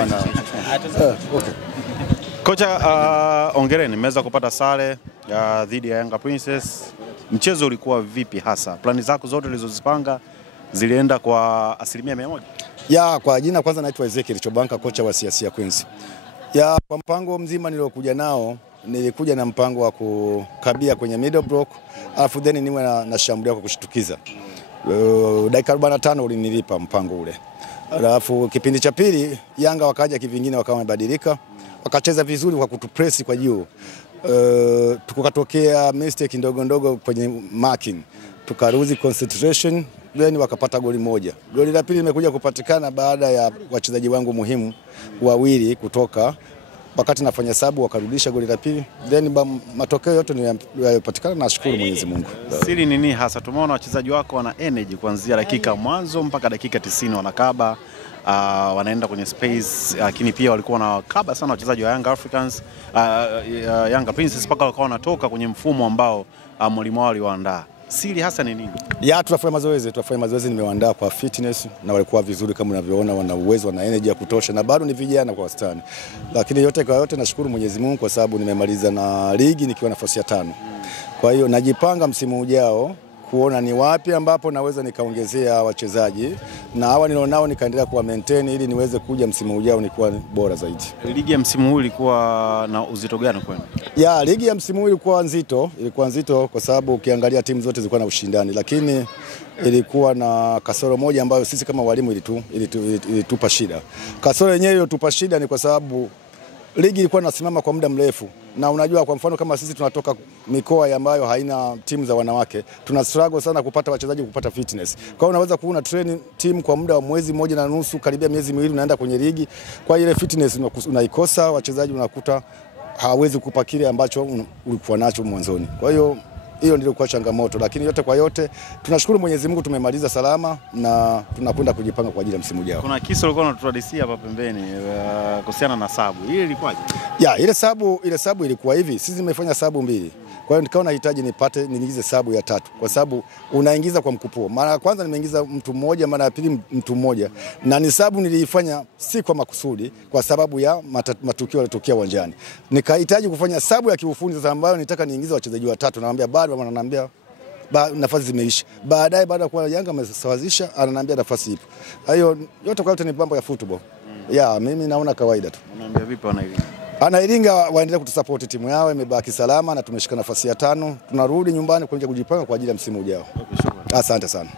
Okay. Kocha, ongereni, mmeweza kupata sare dhidi ya Yanga Princess. Mchezo ulikuwa vipi hasa? Plani zako zote ulizozipanga zilienda kwa 100%? Kwa jina kwanza naitwa Ezekiel Chobanka, kocha wa CSC Queens. Kwa mpango mzima niliokuja nao, nilikuja na mpango wa kukabia kwenye middle block, alafu then niwe na shambulia kwa kushtukiza. Dakika 45 ulinilipa mpango ule. Alafu kipindi cha pili Yanga wakaja kivingine, wakawa wamebadilika, wakacheza vizuri kwa kutupress kwa juu. Tukatokea mistake ndogo kwenye marking, tukaruzi concentration, then wakapata goli moja. Goli la pili limekuja kupatikana baada ya wachezaji wangu muhimu wawili kutoka, wakati nafanya sabu wakarudisha goli la pili, then matokeo yote yalipatikana, na shukuru Mwenyezi Mungu. Siri nini hasa? Tumeona wachezaji wako wana energy kuanzia dakika mwanzo mpaka dakika 90 wanakaba, wanaenda kwenye space, lakini pia walikuwa wanakaba sana wachezaji wa Yanga Africans, Yanga Princess, mpaka wakawa wanatoka kwenye mfumo ambao mwalimu wao aliwaandaa. Siri hasa ni nini? Tunafanya mazoezi, nimewaandaa kwa fitness na walikuwa vizuri kama unavyoona, wana uwezo, wana energy ya kutosha, na bado ni vijana kwa wastani. Lakini yote kwa yote nashukuru Mwenyezi Mungu kwa sababu nimemaliza na ligi nikiwa nafasi ya 5. Kwa hiyo najipanga msimu ujao kuona ni wapi ambapo naweza nikaongezea wachezaji, na hawa nilionao nikaendelea kuwa maintain ili niweze kuja msimu ujao nikiwa bora zaidi. Ligi ya msimu huu ilikuwa na uzito gani kwenu? Ligi ya msimu huu ilikuwa nzito kwa sababu ukiangalia timu zote zilikuwa na ushindani, lakini ilikuwa na kasoro moja ambayo sisi kama walimu ilitupa shida. Kasoro yenyewe iliyotupa shida ni kwa sababu ligi ilikuwa inasimama kwa muda mrefu, na unajua kwa mfano kama sisi tunatoka mikoa ambayo haina timu za wanawake, tuna struggle sana kupata wachezaji, kupata fitness. Kwa hiyo unaweza kuona train team kwa muda wa mwezi 1.5 karibia miezi 2 unaenda kwenye ligi, kwa ile fitness unaikosa, wachezaji unakuta hawezi kupa kile ambacho ulikuwa nacho mwanzoni. Kwa hiyo hiyo ndio kwa changamoto, lakini yote kwa yote tunashukuru Mwenyezi Mungu tumemaliza salama na tunakwenda kujipanga kwa ajili ya msimu ujao. Kuna kiso ulikuwa unatudadisia hapa pembeni kuhusiana na sabu. Ile ilikuwaje? Ile sabu ilikuwa hivi. Sisi tumefanya sabu 2. Kwa hiyo nikaona nahitaji niingize sabu ya 3 kwa sababu unaingiza kwa mkupuo. Mara ya kwanza nimeingiza mtu mmoja, mara ya pili mtu mmoja. Na ni sabu niliifanya si kwa makusudi kwa sababu ya matukio yalotokea uwanjani. Nikahitaji kufanya sabu ya kiufundi sasa ambayo nitaka niingize wachezaji 3. Naambia bado, wananiambia nafasi zimeisha. Baada ya kuwa Yanga amesawazisha ananiambia nafasi ipo. Hayo yote kwa yote ni mambo ya football. Mimi naona kawaida tu. Unaambia vipi Wanairinga waendelee kutusupport, timu yao imebaki salama na tumeshika nafasi ya 5. Tunarudi nyumbani kuja kujipanga kwa ajili ya msimu ujao. Asante sana.